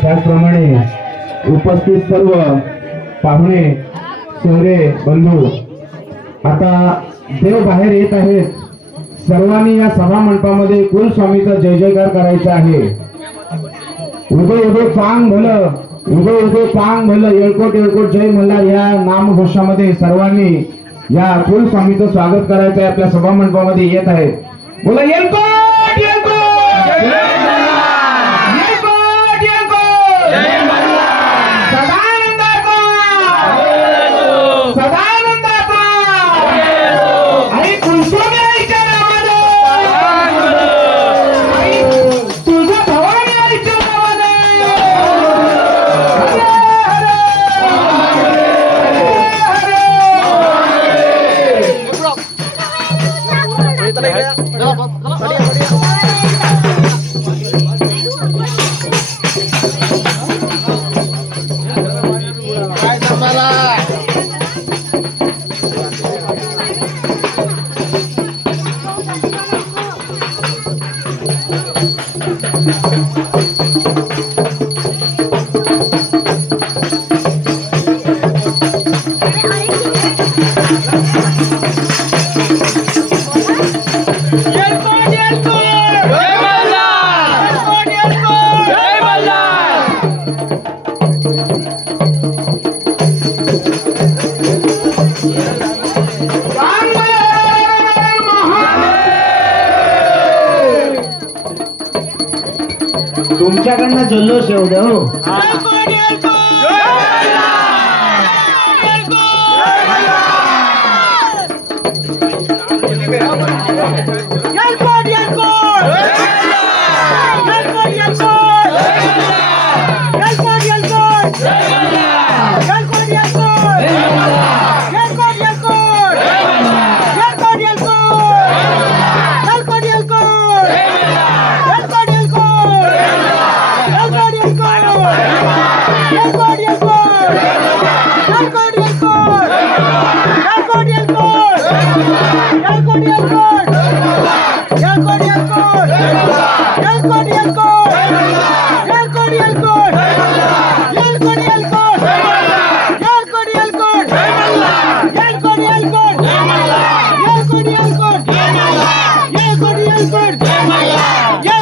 त्याचप्रमाणे उपस्थित सर्व पाहुणे सोहरे बंधू आता देव बाहेर येत आहेत. सर्वांनी या सभा मंडपामध्ये कुलस्वामीचा जय जयकार करायचा आहे. उदो उदो चांग भलं, उदो उदो चांग भलं, येळकोट येळकोट जय मल्हार या नामघोषामध्ये सर्वांनी या कुलस्वामीचं स्वागत करायचं आहे. आपल्या सभा मंडपामध्ये येत आहेत. बोला येळकोट येळकोट तुमच्याकडनं जल्लोष येऊ द्या हो. Yeah.